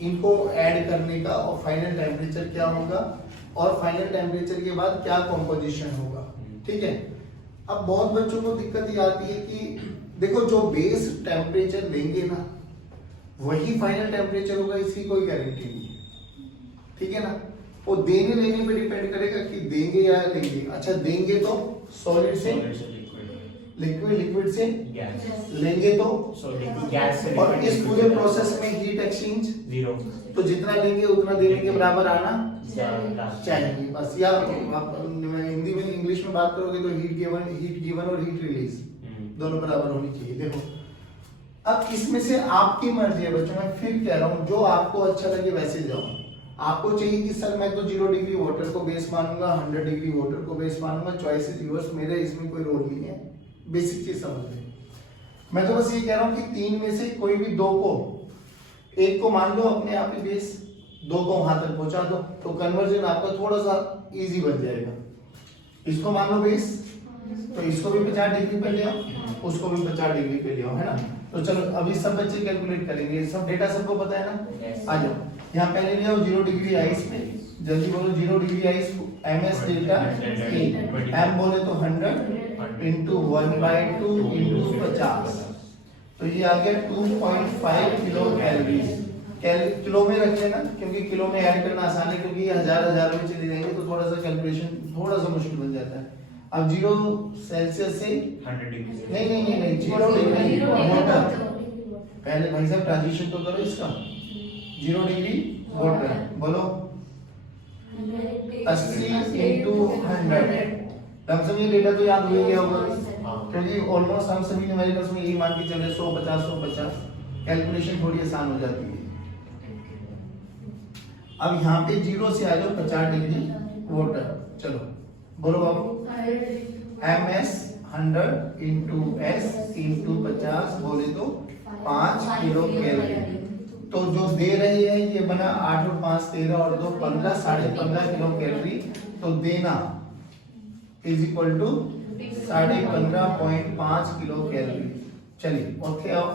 इनको ऐड करने का और फाइनल टेम्परेचर क्या होगा और फाइनल टेम्परेचर के बाद क्या कॉम्पोजिशन होगा। ठीक है। अब बहुत बच्चों को दिक्कत ये आती है कि देखो जो बेस टेम्परेचर लेंगे ना वही फाइनल टेम्परेचर होगा, इसकी कोई गारंटी नहीं है। ठीक है ना। वो देने लेने पे डिपेंड करेगा कि देंगे या लेंगे। अच्छा देंगे तो सॉलिड से लिक्विड, लिक्विड से गैस, लेंगे तो गैस से और इस पूरे प्रोसेस में हीट एक्सचेंज 0, तो जितना लेंगे उतना देने के बराबर आना चाहिए बस। या आप हिंदी में इंग्लिश में बात करोगे तो हीट गिवन और हीट रिलीज दोनों बराबर होनी चाहिए। देखो अब इसमें से आपकी मर्जी है बच्चों, मैं फिर कह रहा हूँ जो आपको अच्छा लगे वैसे जाओ। आपको चाहिए कि सर मैं तो 0 डिग्री वाटर को बेस मानूंगा, 100 डिग्री वाटर को बेस मानूंगा, चॉइस इज योर्स, मेरे इसमें कोई रोल नहीं है। बेसिक चीज समझ लें। मैं तो बस ये कह रहा हूँ कि 3 में से कोई भी 2 को, एक को मान लो अपने आप ही बेस, 2 को वहां तक पहुंचा दो तो कन्वर्जन आपका थोड़ा सा इजी बन जाएगा। इसको मान लो बेस तो इसको भी 50 डिग्री पे ले आओ, उसको भी 50 डिग्री पे ले आओ, है ना। तो चलो अभी सब बच्चे कैलकुलेट करेंगे, सब डेटा सबको पता है ना। आ जाओ यहाँ पहले ले आओ 0 डिग्री आइस पे, जल्दी बोलो 0 degree ice ms delta T, m बोले तो 100 इंटू 1/2 इंटू 50, तो ये आ गया 2.5 किलो कैलोरीज। किलो में रख लेना क्योंकि किलो में ऐड करना आसान है, क्योंकि ये हजार में चले जाएंगे तो थोड़ा सा कैलकुलेशन थोड़ा सा मुश्किल बन जाता है। अब 0 सेल्सियस से 100 डिग्री, नहीं 0 डिग्री वाटर, पहले भाई साहब ट्रांजिशन तो करो इसका। 0 डिग्री वाटर बोलो 80 इंटू 100, हम सब ये डेटा तो याद हो गया होगा क्योंकि ऑलमोस्ट हम सभी न्यूमेरिकल्स में यही मान के चले 150 कैलकुलेशन थोड़ी आसान हो जाती है। अब यहाँ पे 0 से आ जाओ 50 डिग्री वाटर, चलो बोलो बाबू ms 100 इंटू s इंटू 50 बोले तो 5 किलो कैलोरी। तो जो दे रहे हैं ये बना 8 और 5 13 और 2 15, 15.5 किलो कैलोरी। तो देना is equal to 15.5 kilo calorie. चलिए ओके आओ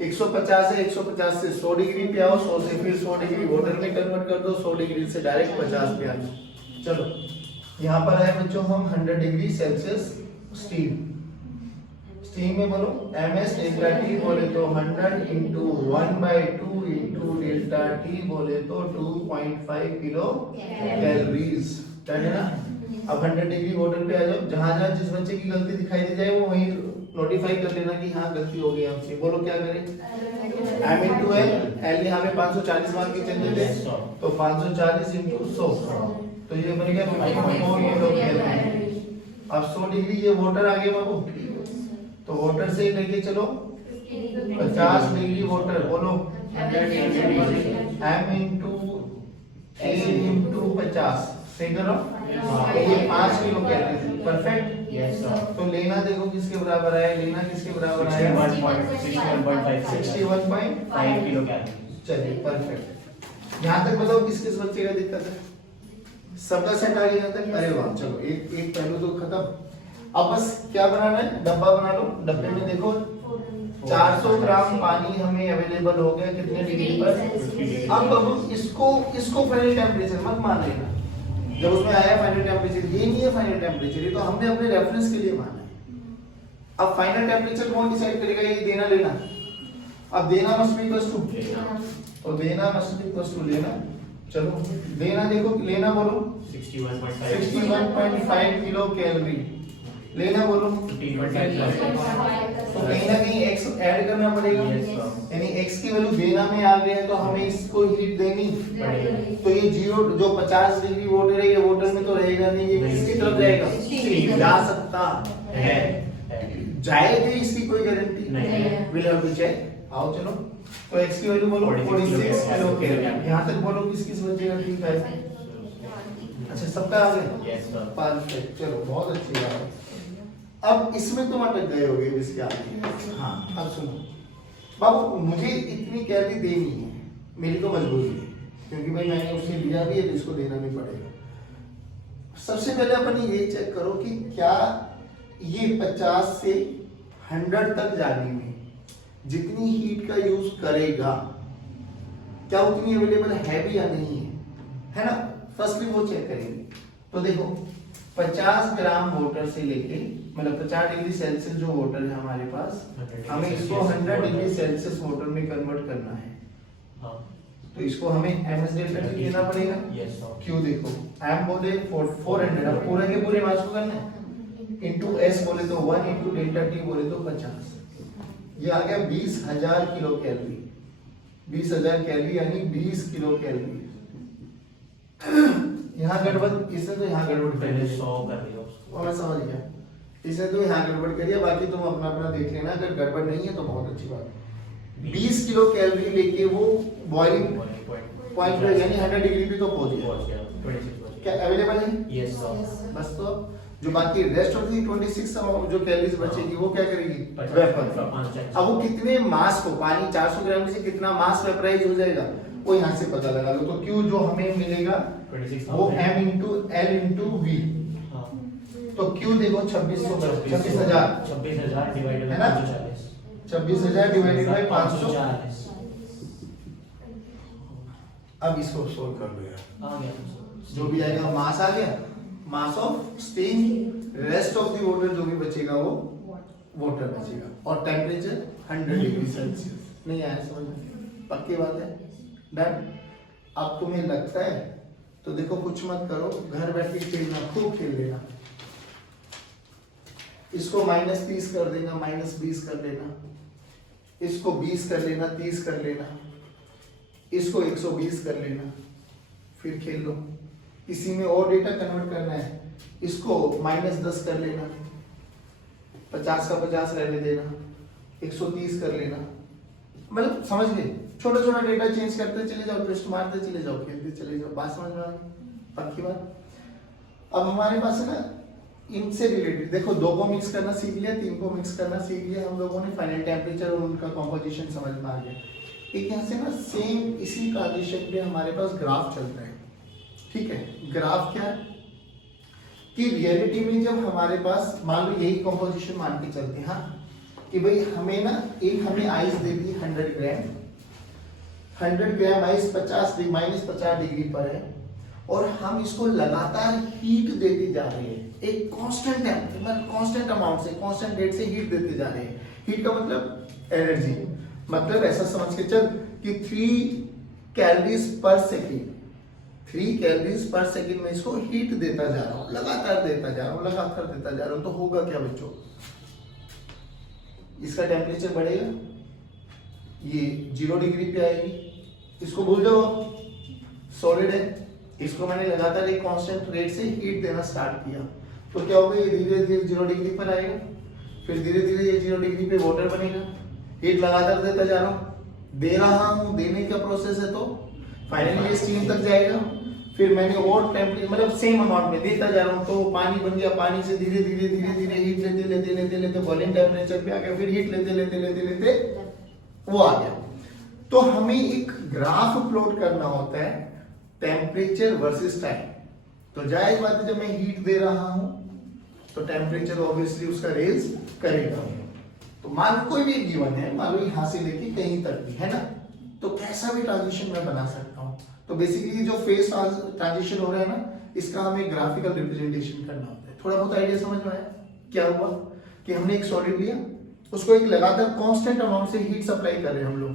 150 है, 150 से 100 डिग्री पे आओ, 100 से फिर 100 डिग्री वाटर में कन्वर्ट कर दो, 100 डिग्री से डायरेक्ट 50 पे आ जाओ। चलो यहाँ पर है बच्चों हम 100 डिग्री सेल्सियस स्टीम में बोलो ms डेल्टा T बोले तो 100 इंटू 1/2 इंटू डेल्टा T बोले तो 2.5 किलो कैलोरीज, है ना। अब 100 डिग्री वाटर पे आ जाओ, जहां जहां जिस बच्चे की गलती दिखाई दे जाए वो वहीं नोटिफाई कर लेना कि हाँ गलती हो गई हमसे। बोलो क्या करें, m इंटू l यहाँ पे 540 मान के चल देते तो 540 इंटू 100 तो ये बन गया 54 किलो कैलोरी। अब 100 डिग्री ये वाटर आ गया बाबू, तो वाटर से लेके चलो 50 डिग्री वाटर, बोलो m इंटू a इंटू 50 सही करो, ये 5 kilo calorie. Perfect. Yes sir. तो लेना देखो किसके बराबर आया, लेना किसके बराबर आया 61.5 किलो कैलोरी। चलिए परफेक्ट। यहाँ तक बताओ किस किस बच्चे का दिक्कत है, सबका सेट आ गया यहाँ तक। अरे वाह चलो एक पहलू तो खत्म। अब बस क्या बनाना है, डब्बा बना लो। डब्बे में देखो 400 ग्राम पानी हमें अवेलेबल हो गया कितने डिग्री पर। अब इसको फाइनल टेम्परेचर मत मान लेना, जब उसमें आया फाइनल टेम्परेचर, ये नहीं है फाइनल टेम्परेचर, ये तो हमने अपने रेफरेंस के लिए माना है। अब फाइनल टेम्परेचर कौन डिसाइड करेगा, ये देना लेना। अब देना मस्ट बी इक्वल टू, तो देना मस्ट बी इक्वल टू लेना। चलो देना देखो, लेना बोलो 61.5 किलो कैलोरी, लेना बोलो 15.5। तो कहीं ना कहीं x ऐड करना पड़ेगा, यानी x की वैल्यू देना में आ गया है तो हमें इसको हीट देनी। तो ये 0 जो 50 डिग्री वाटर है ये वाटर में तो रहेगा नहीं, ये किसकी तरफ जाएगा, जा सकता है, जाएगी इसकी कोई गारंटी नहीं, विल हैव टू चेक। आओ चलो तो x की वैल्यू बोलो 46 किलो कैलोरी। यहां तक बोलो किस किस बचेगा, ठीक है। अच्छा सबका आ गया, यस सर। परफेक्ट। चलो बहुत अच्छी बात है। अब इसमें तुम अटक गए होगे इसके आगे। हाँ अब सुनो बाबू, मुझे इतनी कैलोरी देनी है, मेरी तो मजबूरी है क्योंकि भाई मैंने उससे लिया भी है तो इसको देना भी पड़ेगा। सबसे पहले अपन ये चेक करो कि क्या ये 50 से 100 तक जाने में जितनी हीट का यूज करेगा क्या उतनी अवेलेबल है भी या नहीं है ना। फर्स्टली वो चेक करेंगे। तो देखो 50 ग्राम वाटर से लेके मतलब 50 डिग्री सेल्सियस जो वाटर है हमारे पास, हमें इसको 100 डिग्री सेल्सियस वाटर में कन्वर्ट करना है। हाँ। तो इसको हमें एमएस डेल्टा टी लेना पड़ेगा। यस क्यों देखो एम बोले 400 अब पूरे के पूरे मास को करना है, इनटू एस बोले तो 1 इनटू डेल्टा टी बोले तो 50। ये आ गया 20,000 किलो कैलोरी। 20,000 कैलोरी यानी 20 किलो कैलोरी। यहाँ गड़बड़, इसने तो यहाँ गड़बड़ कर पहले दी 100 कर दिया उसको। और मैं समझ गया, इसने तो यहाँ गड़बड़ करी है, बाकी तुम अपना अपना देख लेना। अगर गड़बड़ नहीं है तो बहुत अच्छी बात है। 20 किलो कैलोरी लेके वो बॉइलिंग पॉइंट पे यानी 100 डिग्री पे तो पहुंच गया। 26 क्या अवेलेबल है? Yes sir. बस तो जो बाकी रेस्ट ऑफ दी 26 जो कैलोरीज बचेगी वो क्या करेगी? 50 वेपर। अब वो कितने मास को, पानी 400 ग्राम से कितना मास वेपराइज हो जाएगा वो यहाँ से पता लगा लो। तो क्यू जो हमें मिलेगा 26 वो m into L into V. तो क्यू देखो 26,000 26,000 डिवाइडेड है ना? बाय 540। 26,000 divided by 500। 540 अब इसको सोल्व कर लो यार। आ गया जो भी आएगा मास आ गया, mass of steam, rest of the water जो भी बचेगा वो वाटर बचेगा, और टेम्परेचर 100 डिग्री सेल्सियस। नहीं आया समझ में? पक्की बात है। डन। अब तुम्हें लगता है तो देखो कुछ मत करो, घर बैठ के खेलना, खूब खेल लेना। इसको -30 कर देना, -20 कर लेना, इसको 20 कर लेना, 30 कर लेना, इसको 120 कर लेना, फिर खेल लो। इसी में और डेटा कन्वर्ट करना है, इसको -10 कर लेना, 50 का 50 रहने देना, 130 कर लेना। मतलब समझ गए? छोटा छोटा डेटा चेंज करते चले जाओ, ट्विस्ट मारते चले जाओ, खेलते चले जाओ। बात समझ में आ गई? पक्की बात। अब हमारे पास है ना इनसे रिलेटेड, देखो 2 को मिक्स करना सीख लिया, 3 को मिक्स करना सीख लिया हम लोगों ने, फाइनल टेम्परेचर और उनका कॉम्पोजिशन समझ में आ गया। एक यहाँ से ना सेम इसी ट्रांजिशन पे हमारे पास ग्राफ चल रहा है। ठीक है, ग्राफ क्या है कि रियलिटी में जब हमारे पास मान लो यही कॉम्पोजिशन मान के चलते हैं, हाँ, कि भाई हमें ना हमें आइस दे दी 100 ग्राम, 100 ग्राम आइस -50 डिग्री पर है, और हम इसको लगातार हीट देते जा रहे हैं, एक कांस्टेंट अमाउंट से, कांस्टेंट रेट से हीट देते जा रहे हैं। हीट का मतलब एनर्जी, मतलब ऐसा समझ के चल कि 3 कैलोरीज पर सेकेंड, 3 कैलोरीज पर सेकेंड में इसको हीट देता जा रहा हूं, लगातार देता जा रहा हूं। तो होगा क्या बच्चों? इसका टेम्परेचर बढ़ेगा, ये 0 डिग्री पे आएगी, इसको भूल जाओ, सॉलिड है, इसको मैंने लगातार एक कांस्टेंट रेट से हीट देना स्टार्ट किया, तो क्या होगा? ये धीरे धीरे 0 डिग्री पर आएगा, फिर धीरे धीरे ये 0 डिग्री पे वाटर बनेगा, हीट लगातार देता जा रहा हूं, दे रहा हूं, देने का प्रोसेस है, तो फाइनली ये स्टीम तक जाएगा। फिर मैंने और टेम्परेचर मतलब सेम अमाउंट में देता जा रहा हूं, तो पानी बन गया, पानी से धीरे धीरे हीट लेते बॉइलिंग टेम्परेचर पे आ गया, फिर हीट लेते वो आ गया। तो हमें एक ग्राफ प्लॉट करना होता है टेम्परेचर वर्सेस टाइम। तो जायज बात है, जब मैं हीट दे रहा हूं तो टेम्परेचर ऑब्वियसली उसका रेज करेगा। तो मान कोई भी गिवन है, मान लो यहां से लेके कहीं तक भी है ना, तो कैसा भी ट्रांजिशन मैं बना सकता हूं। तो बेसिकली जो फेस ट्रांजिशन हो रहा है ना, इसका हमें ग्राफिकल रिप्रेजेंटेशन करना होता है। थोड़ा बहुत आइडिया समझ में आया? क्या हुआ कि हमने एक सॉलिड लिया, उसको एक लगातार कांस्टेंट अमाउंट से हीट सप्लाई कर रहे हैं हम लोग,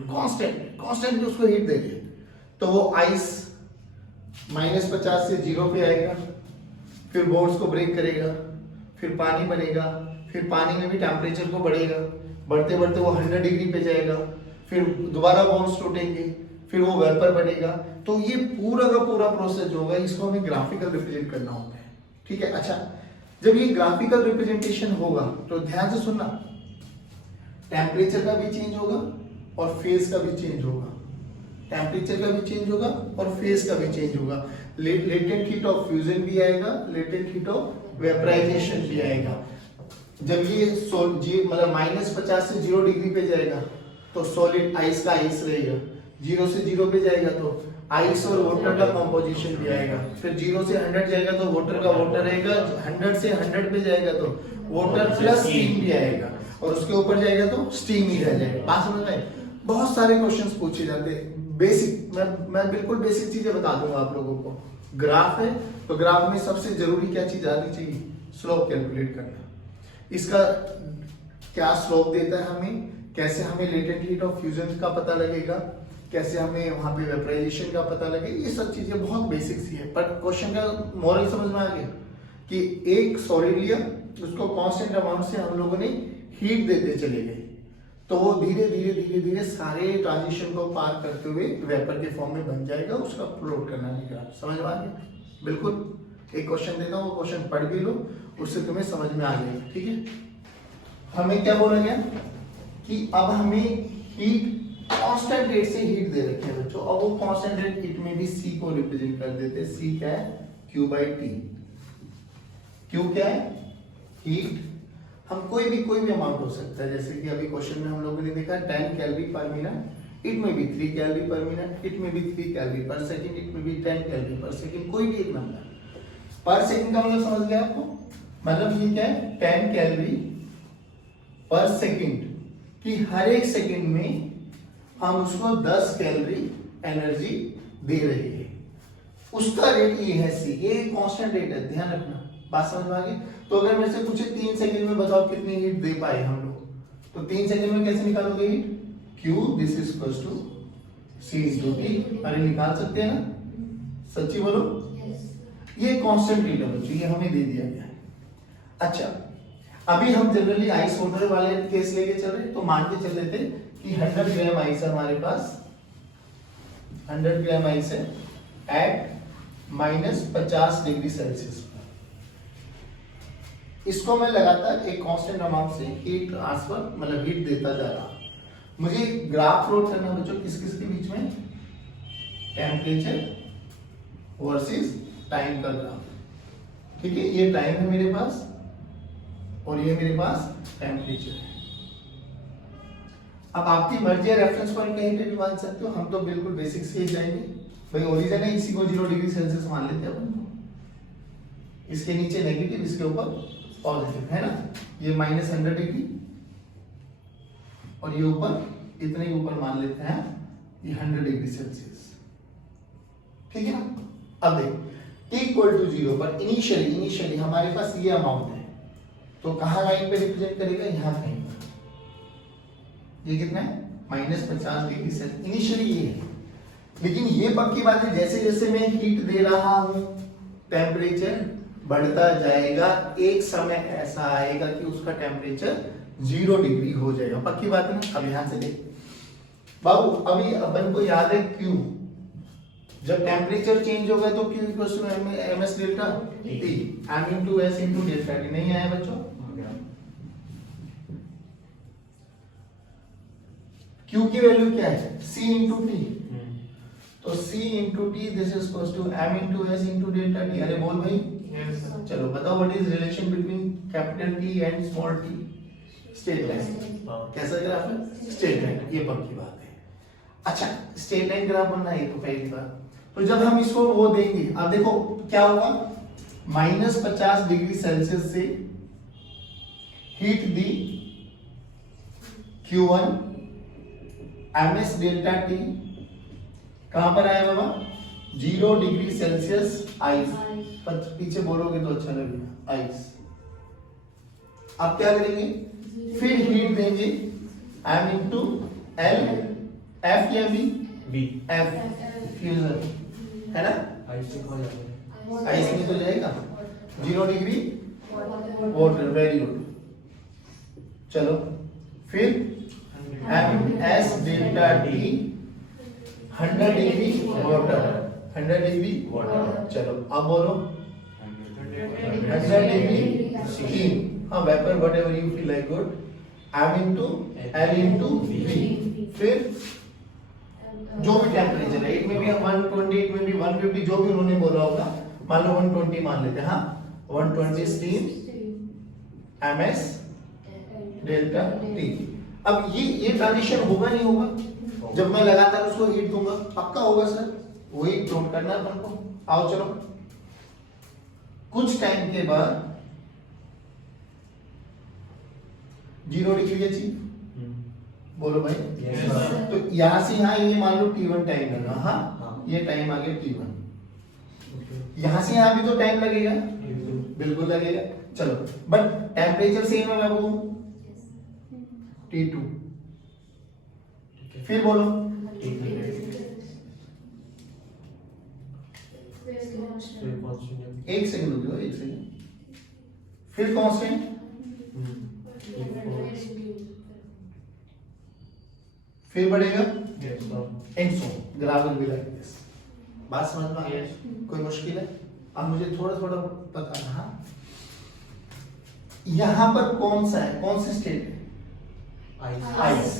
कांस्टेंट उसको हीट दे रहे हैं, तो वो आइस -50 से 0 पे आएगा, फिर बोर्ड्स को ब्रेक करेगा, फिर पानी बनेगा, फिर पानी में भी टेम्परेचर को बढ़ेगा, बढ़ते बढ़ते वो 100 डिग्री पे जाएगा, फिर दोबारा बॉन्ड्स टूटेंगे, फिर वो वेपर बनेगा। तो ये पूरा का पूरा प्रोसेस जो होगा, इसको हमें ग्राफिकल रिप्रेजेंट करना होता है। ठीक है, अच्छा, जब ये ग्राफिकल रिप्रेजेंटेशन होगा तो ध्यान से सुनना, टेम्परेचर का भी चेंज होगा और फेज का भी चेंज होगा, टेम्परेचर का भी चेंज होगा और फेज का भी चेंज होगा। लेटेंट हीट ऑफ फ्यूजन भी आएगा, लेटेंट हीट ऑफ वेपराइजेशन भी आएगा। जब ये मतलब -50 से 0 डिग्री पे जाएगा तो सॉलिड आइस का आइस रहेगा, 0 से 0 पे जाएगा तो आइस और वाटर का कंपोजिशन भी आएगा, फिर 0 से 100 जाएगा तो वाटर का वाटर रहेगा, 100 से 100 पे जाएगा तो वाटर प्लस स्टीम भी आएगा, और उसके ऊपर जाएगा तो स्टीम ही रह जाएगा। बात समझ में? बहुत सारे क्वेश्चंस पूछे जाते हैं, बेसिक मैं बिल्कुल बेसिक चीजें बता दूंगा आप लोगों को। ग्राफ है तो ग्राफ में सबसे जरूरी क्या चीज आनी चाहिए, स्लोप कैलकुलेट करना। इसका क्या स्लोप देता है हमें, कैसे हमें लेटेंट हीट ऑफ फ्यूजन का पता लगेगा, कैसे हमें वहां पे वेपराइजेशन का पता लगेगा, ये सब चीजें बहुत बेसिक सी है। पर क्वेश्चन का मॉरल समझ में आ गया कि एक सॉलिड लिया, उसको कांस्टेंट अमाउंट से हम लोगों ने हीट देते चले गए, तो वो धीरे धीरे धीरे धीरे सारे ट्रांजिशन को पार करते हुए वेपर के फॉर्म में बन जाएगा, उसका प्लॉट करना नहीं करा। समझ में आ गया? बिल्कुल। एक क्वेश्चन देता हूँ, वो क्वेश्चन पढ़ भी लो, उससे तुम्हें समझ में आ जाएगा। ठीक है, हमें क्या बोला गया कि अब हमें हीट कांस्टेंट रेट से हीट दे रखे हैं बच्चों। अब वो कांस्टेंट रेट हीट में भी सी को रिप्रेजेंट कर देते हैं। सी क्या है, Q by T। Q क्या है, हीट। हम कोई भी अमाउंट हो सकता है, जैसे कि अभी क्वेश्चन में हम लोगों ने देखा 10 कैलोरी पर मिनट, इट में भी 3 कैलोरी पर मिनट, इट में भी 3 कैलोरी पर सेकंड, इट में भी 10 कैलोरी पर सेकंड, कोई भी एक नंबर पर सेकंड का मतलब समझ गया आपको? मतलब ये क्या है, 10 कैलोरी पर सेकंड कि हर एक सेकंड में हम उसको 10 कैलोरी एनर्जी दे रहे हैं। उसका रेट ये है सी, ये कांस्टेंट रेट है, ध्यान रखना। बात समझ में आ गई? तो अगर मेरे से पूछे 3 सेकंड में बताओ कितनी हीट दे पाए हम लोग, तो 3 सेकंड में कैसे निकालोगे heat? Q this is equals to C into T। अरे निकाल सकते हैं ना, सच्ची बोलो। ये कांस्टेंट रेट है बच्चों, ये हमें दे दिया गया है। अच्छा, अभी हम जनरली आइस वाटर वाले केस लेके चल रहे, तो मान के चल रहे थे कि 100 ग्राम आइस है हमारे पास, 100 ग्राम आइस है एट -50 डिग्री सेल्सियस। इसको मैं लगातार एक कांस्टेंट अमाउंट से हीट ट्रांसफर मतलब हीट देता जा रहा। मुझे ग्राफ प्लॉट करना बच्चों किस किस के बीच में, टेम्परेचर वर्सेस टाइम का ग्राफ। ठीक है, ये टाइम है मेरे पास और ये मेरे पास टेम्परेचर है। अब आपकी मर्जी है, रेफरेंस पॉइंट कहीं पे भी मान सकते हो, हम तो बिल्कुल बेसिक से ही जाएंगे भाई। ओरिजिन है, इसी को 0 डिग्री सेल्सियस मान लेते हैं अपन। इसके नीचे नेगेटिव, इसके ऊपर पॉजिटिव, है ना। ये -100 डिग्री और ये ऊपर इतने ही ऊपर मान लेते हैं ये 100 डिग्री सेल्सियस। ठीक है ना। अब देख T इक्वल टू 0 पर इनिशियली हमारे पास ये अमाउंट है, तो कहां लाइन पे रिप्रेजेंट करेगा, यहां कहीं पर। ये कितना है, -50 डिग्री सेल्सियस इनिशियली ये है। लेकिन ये पक्की बात है, जैसे जैसे मैं हीट दे रहा हूं टेम्परेचर बढ़ता जाएगा, एक समय ऐसा आएगा कि उसका टेम्परेचर 0 डिग्री हो जाएगा। पक्की बात है ना। अब यहां से देख बाबू, अभी अपन को याद है Q, जब टेम्परेचर चेंज होगा तो Q equals to ms delta T, m into s into delta T। नहीं आया बच्चों? Q की वैल्यू क्या है, C into T, तो C into T this is equals to m into s into delta T। अरे बोल भाई। चलो बताओ, what is relation between capital T and small t? Straight line. कैसा ग्राफ है, स्ट्रेट लाइन, ये पक्की बात है। अच्छा, स्ट्रेट लाइन ग्राफ बनना है तो पहली बात, तो जब हम इसको वो देंगे, अब देखो क्या होगा, -50 डिग्री सेल्सियस से हीट दी Q1 ms डेल्टा T, कहां पर आया बाबा, 0 डिग्री सेल्सियस आइस। पर पीछे बोलोगे तो अच्छा लगेगा, आइस। अब क्या करेंगे, फिर हीट देंगे m into L, F या B, F फ्यूजन, है ना। आइस में तो जाएगा 0 डिग्री वाटर, वेरी गुड। चलो फिर ms delta T 100 degree water, 100 degree water. चलो अब बोलो 100 डिग्री स्टीम, हाँ vapour, whatever you feel like good, m into L into V। फिर जो भी टेम्परेचर है, इसमें भी 120, इसमें भी 150, जो भी उन्होंने बोला होगा, मान लो 120 मान लेते हैं, हाँ 120 स्टीम ms डेल्टा T। अब ये ट्रांजिशन होगा नहीं होगा, जब मैं लगातार उसको हीट दूंगा, पक्का होगा सर, वही प्लॉट करना है अपन को। आओ चलो, कुछ टाइम के बाद 0 डिग्री अचीव, बोलो भाई। Yes, sir. तो यहाँ से यहाँ ये मान लो T1 टाइम लगा, हाँ हाँ। ये टाइम आ गया T1। Okay. यहाँ से यहाँ भी तो टाइम लगेगा, बिल्कुल। बिल्कुल लगेगा। चलो बट टेम्परेचर सेम है बाबू, T2। ठीक है। फिर बोलो ठीक है। फिर constant है। एक सेकंड रुको, एक सेकंड। फिर कांस्टेंट, फिर बढ़ेगा Yes, sir. And so graph will be like this. बात समझ में आ गई? Yes. कोई मुश्किल है? अब मुझे थोड़ा थोड़ा बताना। हाँ यहाँ पर कौन सा है, कौन सी स्टेट है? Ice. Ice.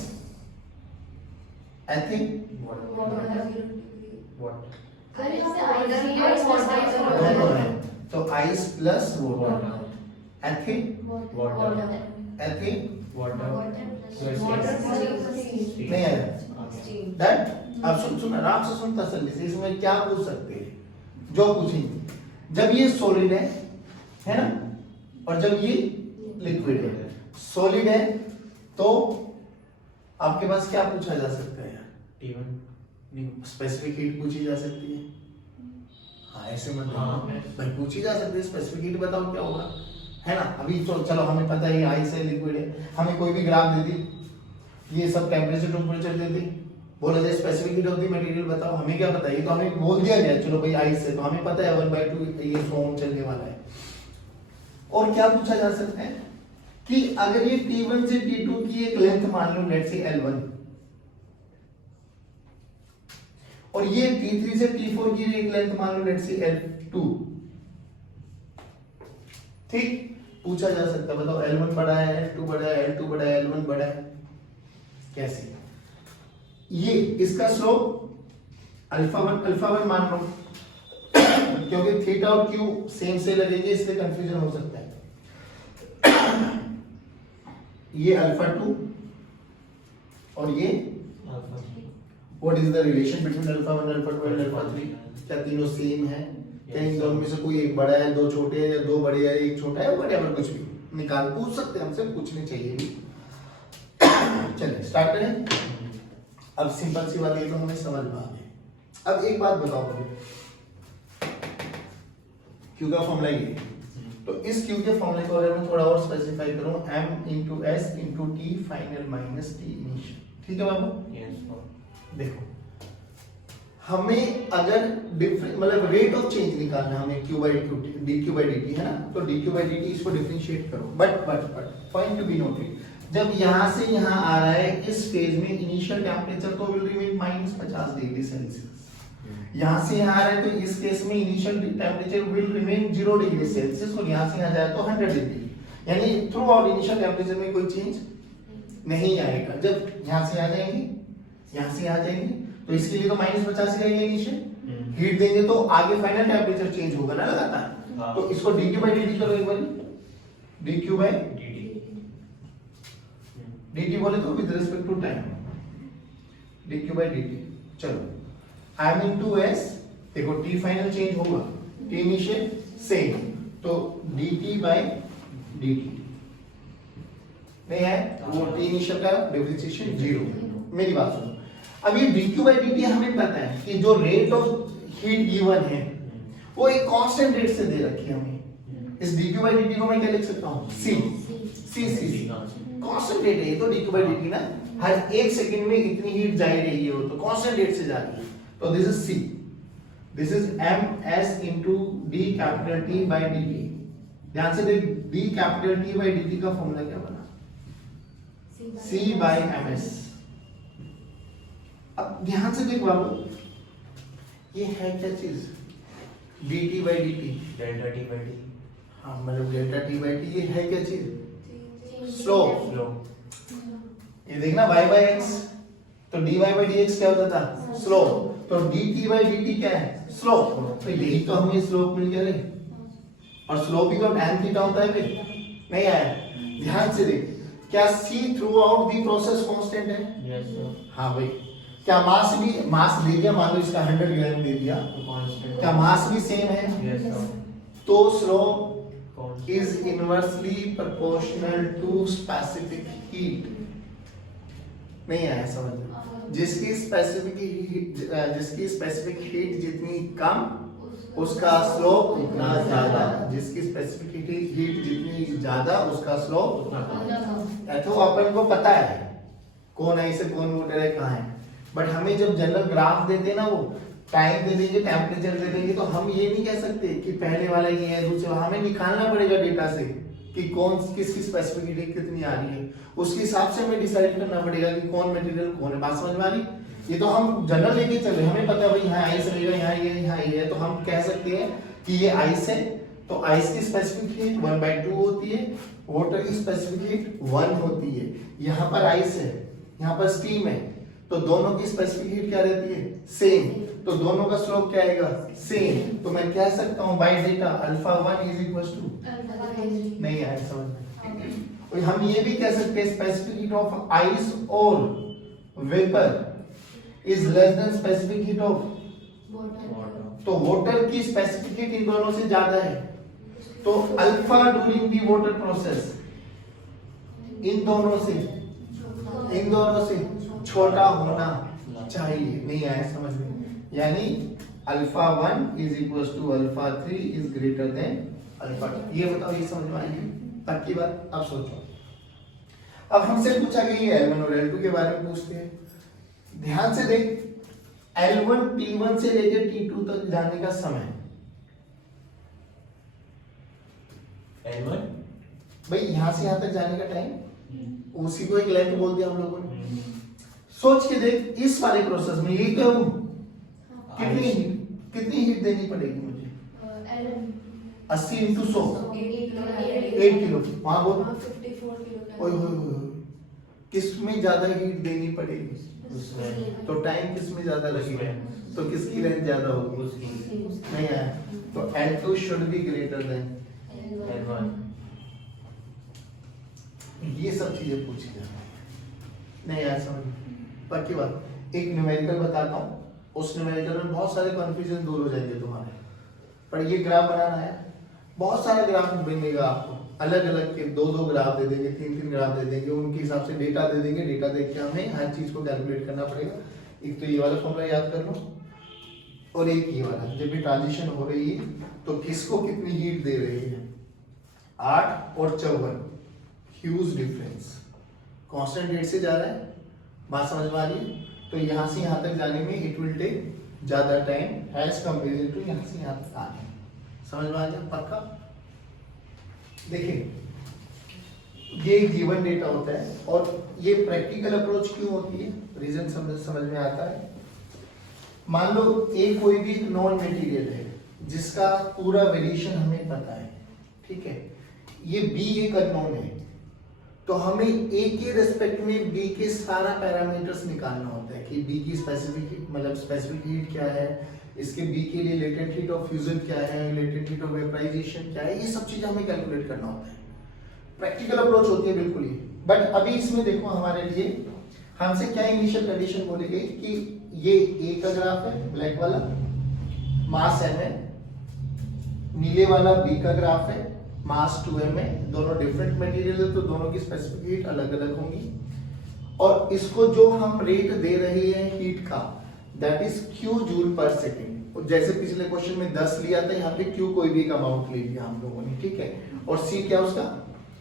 I think Water. दोनों है, तो ice plus water. I think, Water. I think Water. नहीं आया दैट। अब सुन आराम से सुन तसल्ली से, इसमें क्या पूछ सकते हैं जो पूछेंगे। जब ये सॉलिड है ना, और जब ये लिक्विड है, सॉलिड है तो आपके पास क्या पूछा जा सकता है यार? T1. स्पेसिफिक हीट पूछी जा सकती है। हाँ ऐसे मत हाँ। भाई, पूछी जा सकती है स्पेसिफिक हीट, बताओ क्या होगा, है ना। अभी तो चलो हमें पता है आइस है, लिक्विड है, हमें कोई भी ग्राफ दे दी, ये सब टेम्परेचर टेम्परेचर दे दी, बोला जाए specific heat of the material बताओ, हमें क्या पता है, ये तो हमें बोल दिया गया चलो भाई आइस है, तो हमें पता है 1/2 ये फॉर्म चलने वाला है। और क्या पूछा जा सकता है कि अगर ये T1 से T2 की एक लेंथ मान लो लेट्स से L1, और ये T3 से T4 की एक लेंथ मान लो लेट्स से L2, ठीक, पूछा जा सकता है बताओ L1 बड़ा है, L2 बड़ा है, L2 बड़ा है, L1 बड़ा है, कैसे? ये इसका स्लोप अल्फा 1 मान लो, क्योंकि थीटा और क्यू सेम से लगेंगे इसलिए कंफ्यूजन हो सकता है। ये अल्फा 2 और ये Alpha. What is the relation between alpha 1 alpha 2 and alpha 3? क्या तीनों सेम है? क्या इन दोनों में से कोई एक बड़ा है, दो छोटे हैं, या दो बड़े हैं एक छोटा है, व्हाटएवर कुछ भी निकाल पूछ सकते हैं हमसे, पूछने चाहिए भी। चलिए स्टार्ट करें। अब सिंपल सी बात है तो हमें समझ में आ गई। अब एक बात बताओ मुझे, क्यू का फॉर्मूला ये है, तो इस क्यू के फॉर्मूले को अगर मैं थोड़ा और स्पेसिफाई करूं, m into s into t final minus t initial, ठीक है बाबू? Yes, sir. देखो हमें अगर डिफरेंट मतलब रेट ऑफ चेंज निकालना है हमें q by dq by dt है ना, तो dq by dt इसको डिफरेंशिएट करो। But point to be noted, जब यहाँ से यहाँ आ रहा है इस फेज में इनिशियल टेम्परेचर तो विल रिमेन -50 डिग्री सेल्सियस, यहाँ से यहाँ आ रहा है तो इस केस में initial temperature will remain 0 degree Celsius, और यहाँ से यहाँ जाए तो 100 डिग्री, यानी थ्रू आउट इनिशियल टेम्परेचर में कोई चेंज नहीं आएगा। जब यहाँ से आ जाएंगे, यहाँ से आ जाएंगे, तो इसके लिए तो -50 ही रहेगा इनिशियल, हीट देंगे तो आगे फाइनल टेम्परेचर चेंज होगा ना लगातार। हाँ। तो इसको dq by dt करो एक बार, dq by dt बोले तो with respect to time, dq by dt। चलो m into s, देखो t फाइनल चेंज होगा, t इनिशियल सेम, तो dt by dt नहीं है, वो t इनिशियल का डिफरेंशिएशन 0। मेरी बात सुनो, अब ये dq by dt हमें पता है कि जो रेट ऑफ हीट गिवन है वो एक कांस्टेंट रेट से दे रखी है हमें। इस dq by dt को मैं क्या लिख सकता हूँ? c कांस्टेंट रेट है ये तो dq by dt ना, हर एक सेकंड में इतनी हीट जा ही रही है, वो तो कांस्टेंट रेट से जा रही है, तो this is c, this is ms into d capital T by dt। ध्यान से देख, d capital T by dt का फॉर्मूला क्या बना? c by ms। अब ध्यान से देख बाबू, ये है क्या चीज? dt by dt, Delta T by T. हाँ मतलब डेल्टा t by t, ये है क्या चीज? स्लोप। Slow. ये देखना y by x, तो dy by dx क्या होता था? स्लोप। तो dt by dt क्या है? स्लोप। तो यही तो हमें स्लोप मिल गया रे, और स्लोप ही तो tan थीटा होता है फिर, नहीं आया? ध्यान से देख, क्या c through out the process constant है? Yes, sir. हाँ भाई। क्या मास भी, मास दे दिया, मान लो इसका 100 ग्राम दे दिया, तो constant. क्या मास भी सेम है? Yes, sir. तो slope Constant. is inversely proportional to specific heat। नहीं आया समझ में? जिसकी स्पेसिफिक हीट जितनी कम उसका स्लोप उतना ज्यादा, जिसकी स्पेसिफिक हीट जितनी ज्यादा उसका स्लोप उतना कम। तो अपन को पता है कौन है इसे कौन मोटर है कहाँ है, बट हमें जब जनरल ग्राफ देते ना, वो टाइम दे देंगे टेम्परेचर दे देंगे, तो हम ये नहीं कह सकते कि पहले वाला ये है दूसरा, हमें निकालना पड़ेगा डेटा से कि कौन किसकी स्पेसिफिक हीट कितनी आ रही है, उसके हिसाब से हमें डिसाइड करना पड़ेगा कि कौन मटेरियल कौन है। बात समझ में आ रही? ये तो हम जनरल लेके चले, हमें पता है भाई यहाँ आइस रहेगा, यहाँ ये है, तो हम कह सकते हैं कि ये आइस है, तो आइस की स्पेसिफिक हीट 1/2 होती है, वाटर की स्पेसिफिक हीट 1 होती है। यहाँ पर आइस है, यहाँ पर स्टीम है, तो दोनों की स्पेसिफिक हीट क्या रहती है? सेम। तो दोनों का स्लोप क्या आएगा? सेम। तो मैं कह सकता हूँ by data alpha 1 is equal to, नहीं आया समझ में? और हम ये भी कह सकते हैं स्पेसिफिक हीट ऑफ आइस और vapour is less than specific heat of, तो वाटर की स्पेसिफिक हीट इन दोनों से ज्यादा है, तो alpha during the water process in दोनों से छोटा होना चाहिए। नहीं आया समझ में? यानी alpha 1 is equal to alpha 3 is greater than alpha 2। ये बताओ, ये समझ में आएगी? पक्की बात? अब सोचो, अब हमसे पूछा गया ये L1 और L2 के बारे में पूछते हैं। ध्यान से देख, L1 T1 से लेकर T2 तक जाने का समय, L1 भाई यहां से यहां तक जाने का टाइम, उसी को एक लेंथ बोल दिया हम लोगों ने। सोच के देख, इस वाले प्रोसेस में यही तो कितनी हीट देनी पड़ेगी मुझे? 80 इंटू 100, 8 किलो। वहां बोल, ओए किस में ज्यादा हीट देनी पड़ेगी? तो टाइम किस में ज्यादा लगेगा? तो किसकी लेंथ ज्यादा होगी? नहीं आया, तो L2 should be greater than L1। ये सब चीजें पूछी जाती हैं। नहीं आया समझ? पक्की बात? एक न्यूमेरिकल बताता हूँ, उस न्यूमेरिकल में बहुत सारे कंफ्यूजन दूर हो जाएंगे तुम्हारे। पर ये ग्राफ बनाना है, बहुत सारे ग्राफ बनेगा आपको, अलग अलग के 2-2 ग्राफ दे देंगे, 3-3 ग्राफ दे देंगे, उनके हिसाब से डेटा दे देंगे, डेटा देख के हमें हर चीज को कैलकुलेट करना पड़ेगा। एक तो ये वाला फॉर्मूला याद कर लो, और एक ये वाला, जब भी ट्रांजिशन हो रही है तो किसको कितनी हीट दे रही है? 8 और 54, ह्यूज डिफरेंस, कांस्टेंट रेट से जा रहा है। बात समझ में आ रही है? तो यहां से यहां तक जाने में इट विल टेक ज्यादा टाइम एज कंपेयर टू यहां से यहां तक आने। समझ में आ गया? पक्का? देखिए, ये गिवन डेटा होता है, और ये प्रैक्टिकल अप्रोच क्यों होती है, रीजन समझ में आता है। मान लो ए कोई भी नॉन मटेरियल है जिसका पूरा वेरिएशन हमें पता है, ठीक है, ये बी एक अननोन है, तो हमें ए के रेस्पेक्ट में बी के सारा पैरामीटर्स निकालना होता है कि बी की स्पेसिफिक मतलब स्पेसिफिक हीट क्या है, इसके बी के लिए लेटेंट हीट ऑफ फ्यूजन क्या है, लेटेंट हीट ऑफ वेपराइजेशन क्या है, ये सब चीजें हमें कैलकुलेट करना होता है। प्रैक्टिकल अप्रोच होती है बिल्कुल ही। बट अभी इसमें देखो हमारे लिए हमसे क्या इनिशियल कंडीशन बोली गई कि ये ए का ग्राफ है, ब्लैक वाला मास m है, नीले वाला बी का ग्राफ है, मास 2m है, दोनों डिफरेंट मटेरियल है तो दोनों की स्पेसिफिक हीट अलग अलग होंगी, और इसको जो हम रेट दे रहे हैं हीट का दैट इज Q जूल पर सेकेंड। और जैसे पिछले क्वेश्चन में 10 लिया था, यहाँ पे Q कोई भी एक अमाउंट ले लिया हम लोगों ने, ठीक है, और C क्या उसका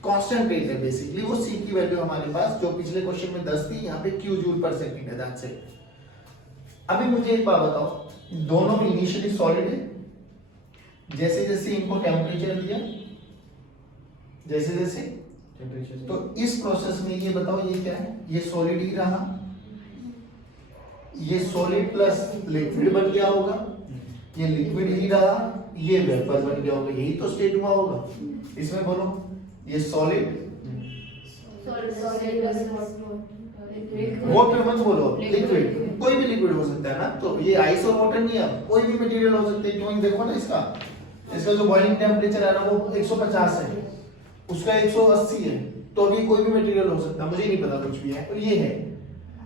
कांस्टेंट रेट है, बेसिकली वो C की वैल्यू हमारे पास जो पिछले क्वेश्चन में 10 थी, यहाँ पे Q जूल पर सेकेंड है, दैट्स इट। अभी मुझे एक बात बताओ, दोनों इनिशियली सॉलिड है, जैसे जैसे इनको टेम्परेचर दिया, जैसे जैसे टेम्परेचर, तो इस प्रोसेस में ये बताओ ये क्या है, ये सॉलिड ही रहा, ये सॉलिड प्लस लिक्विड बन गया होगा, ये लिक्विड ही रहा, ये वेपर बन गया होगा, यही तो स्टेट हुआ होगा। इसमें बोलो ये सॉलिड वाटर मत बोलो, लिक्विड, कोई भी लिक्विड हो सकता है ना, तो ये आइस और वाटर नहीं है, कोई भी मटेरियल हो सकता है। क्यों देखो ना इसका जो बॉइलिंग टेम्परेचर है ना वो 150 है, उसका 180 है, तो अभी कोई भी मटेरियल हो सकता है, मुझे नहीं पता कुछ भी है, और ये है।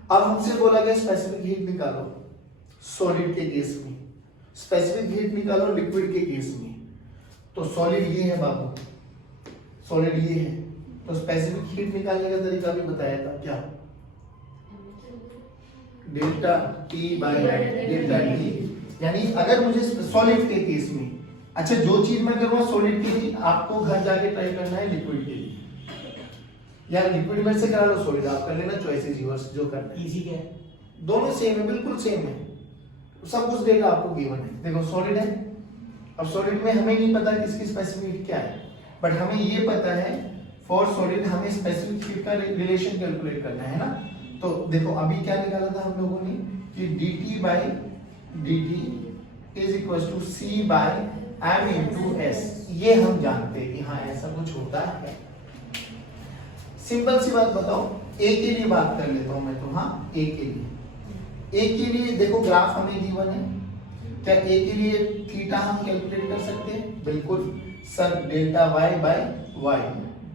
अब हमसे बोला गया स्पेसिफिक हीट निकालो सॉलिड के केस में, स्पेसिफिक हीट निकालो लिक्विड के केस में, तो सॉलिड ये है बाबू, सॉलिड ये है, तो स्पेसिफिक हीट निकालने का तरीका भी बताया था क्या, delta T by delta T. यानी अगर मुझे सॉलिड के केस में, अच्छा जो चीज मैं करूँगा सॉलिड के लिए, आपको घर जाके ट्राई करना है लिक्विड के लिए, या लिक्विड में से करा लो सॉलिड, आप कर लेना चॉइसेस यूर्स जो करना है। इजी क्या है? दोनों सेम है, बिल्कुल सेम है, सब कुछ डेटा आपको गिवन है। देखो सॉलिड है, अब सॉलिड में हमें नहीं पता कि इसकी स्पेसिफिक हीट क्या है, बट हमें ये पता है फॉर सॉलिड हमें स्पेसिफिक हीट का रिलेशन कैलकुलेट करना है ना। तो देखो अभी क्या निकाला था हम लोगों ने कि dt by dt is equals to c by m into s। ये हम जानते हैं कि हाँ ऐसा कुछ होता है। सिंपल सी बात बताओ, a के लिए बात कर लेता हूं मैं तो। हाँ a के लिए देखो ग्राफ हमें गिवन है, क्या a के लिए थीटा हम कैलकुलेट कर सकते हैं? बिल्कुल sir, delta y by y,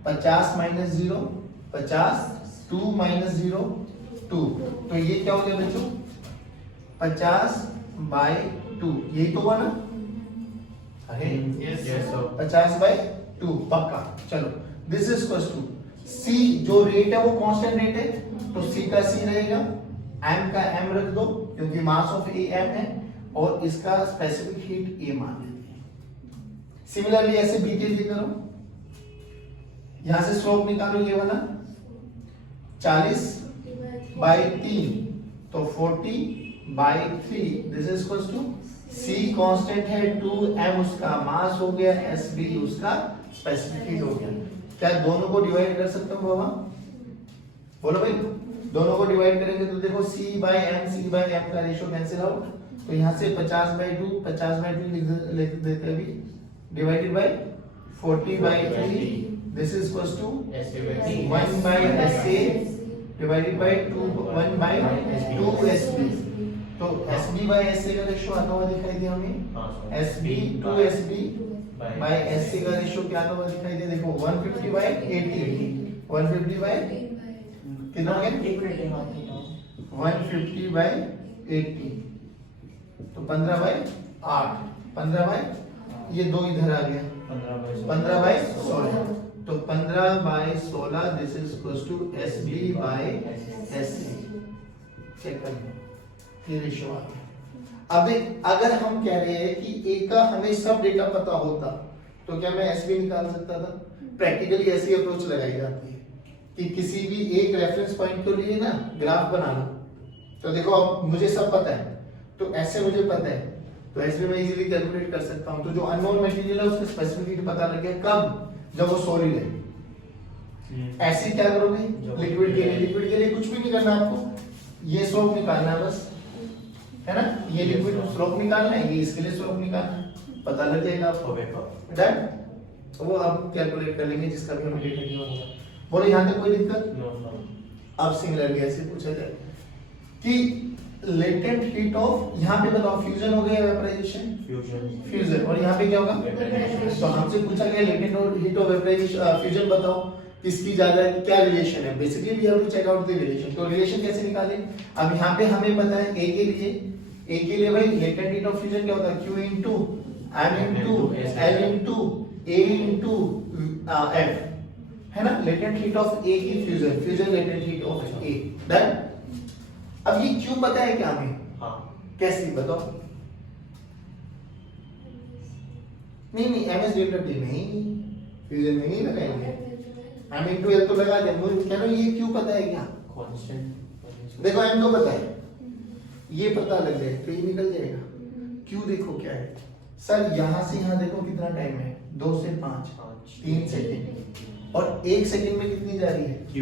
50 minus 0 50, 2 minus 0 2, तो ये क्या हो गया बच्चों 50 बाय 2, यही तो हुआ ना? अरे Yes, sir. 50 बाय 2 पक्का। चलो this is equal to c, जो रेट है वो कांस्टेंट रेट है, तो c का c रहेगा, m का m रख दो क्योंकि मास ऑफ a m है, और इसका स्पेसिफिक हीट a मान लेते हैं। सिमिलरली ऐसे b के लिए करो, यहां से स्लोप निकालो ये वाला 40 बाय 3, तो 40 by 3, this is equal to c constant है 2m उसका मास हो गया, sb उसका स्पेसिफिक हीट हो गया। क्या दोनों को डिवाइड कर सकते हो बाबा? बोलो भाई, दोनों को डिवाइड करेंगे तो देखो c बाय m का रेशियो कैंसिल आउट, तो यहां से 50 बाय 2 लिख देते हैं अभी, divided by 40 by 3, this is equal to 1 by SA divided by 1 by 2 SB। तो SB बाय SA का रेशियो आता हुआ दिखाई दिया हमें, SB to SB by SA का रेशियो क्या आता हुआ दिखाई दिया? देखो 150 बाय 80, 150 बाय कितना हो गया? 150 बाय 80, तो 15 बाय 8, 15 बाय ये 2 इधर आ गया, 15 बाय 16, तो 15 by 16, this is equal to SB by SC। Check कर लो, ये रेशियो आ गया। अब अगर हम कह रहे हैं कि A का हमें सब डेटा पता होता, तो क्या मैं SB निकाल सकता था? प्रैक्टिकली ऐसी अप्रोच लगाई जाती है कि किसी भी एक रेफरेंस पॉइंट के लिए ना ग्राफ बनाना, तो देखो अब मुझे सब पता है, तो ऐसे मुझे पता है, तो SB मैं इजीली कैलकुलेट कर सकता हूं। तो जो अननोन मटेरियल है उसका स्पेसिफिक हीट पता लग गया, कब? जब वो सॉलिड है। ऐसे क्या करोगे लिक्विड के लिए? लिक्विड के लिए कुछ भी नहीं करना आपको, ये स्लोप निकालना है बस, है ना? ये लिक्विड स्लोप निकालना है, ये इसके लिए स्लोप निकालना है, पता लग जाएगा आपको। डन, तो वो आप कैलकुलेट कर लेंगे जिसका भी हमें डेटा गिवन होगा। बोलो यहां तक कोई दिक्कत? अब सिमिलरली ऐसे पूछा जाए कि लेटेंट हीट ऑफ, यहाँ पे बताओ फ्यूजन हो गया, वेपराइजेशन, फ्यूजन, और यहाँ पे क्या होगा? तो हमसे पूछा गया latent heat of vaporization, fusion बताओ किसकी ज्यादा है, क्या रिलेशन है? Basically we have to check out the relation. तो रिलेशन कैसे निकालें? अब यहाँ पे हमें पता है A के लिए भाई लेटेंट हीट ऑफ फ्यूजन क्या होता है? Q into M into L into A into F, है ना? लेटेंट हीट ऑफ A की fusion latent heat of A। Done. अब ये क्यों पता है क्या हमें? कैसे बताओ? नहीं MS डेल्टा T नहीं, फ्यूजन में नहीं लगाएंगे, M इनटू L तो लगा दे। मुझे कह रहा हूं ये क्यों पता है क्या? कांस्टेंट। देखो M तो पता है, ये पता लग जाए तो ये निकल जाएगा। क्यों देखो क्या है सर, यहां से यहां देखो कितना टाइम है, 2 से 5 3 सेकंड, और 1 सेकंड में कितनी जा रही है? Q,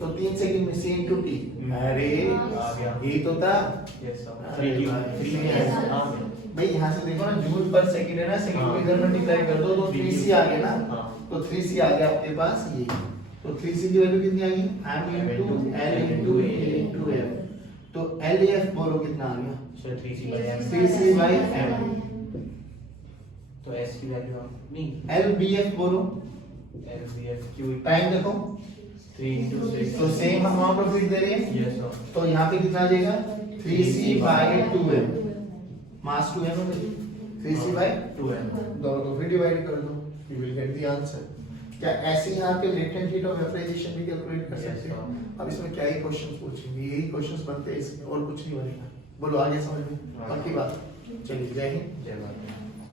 तो 3 सेकंड में C इनटू T। अरे ये तो था भाई, यहाँ से देखो ना जूल पर सेकंड है ना, सेकंड को इधर मल्टीप्लाई कर दो तो 3C आ गया ना, तो 3C आ गया आपके पास ये, तो 3C की वैल्यू कितनी आ गई? M into L into A into F, तो LF बोलो कितना आ गया? 3C by M। तो S की वैल्यू नहीं, LBF बोलो, LBF Q टाइम देखो 3 into 6, तो सेम अमाउंट ऑफ हीट दे रहे हैं, yes sir, तो यहाँ पे कितना आ जाएगा? 3C by 2M, mass 2M है, 3C by 2M, दोनों को फिर डिवाइड कर दो, you will get the answer। क्या ऐसे यहाँ पे लेटेंट हीट और वेपराइजेशन भी कैलकुलेट कर Yes, सकते sir. हैं? अब इसमें क्या ही क्वेश्चंस पूछेंगे, यही क्वेश्चंस बनते हैं इसमें और कुछ नहीं बनेगा। बोलो आगे समझ में, हाँ। बाकी बात। चलिए जय हिंद। जय भारत।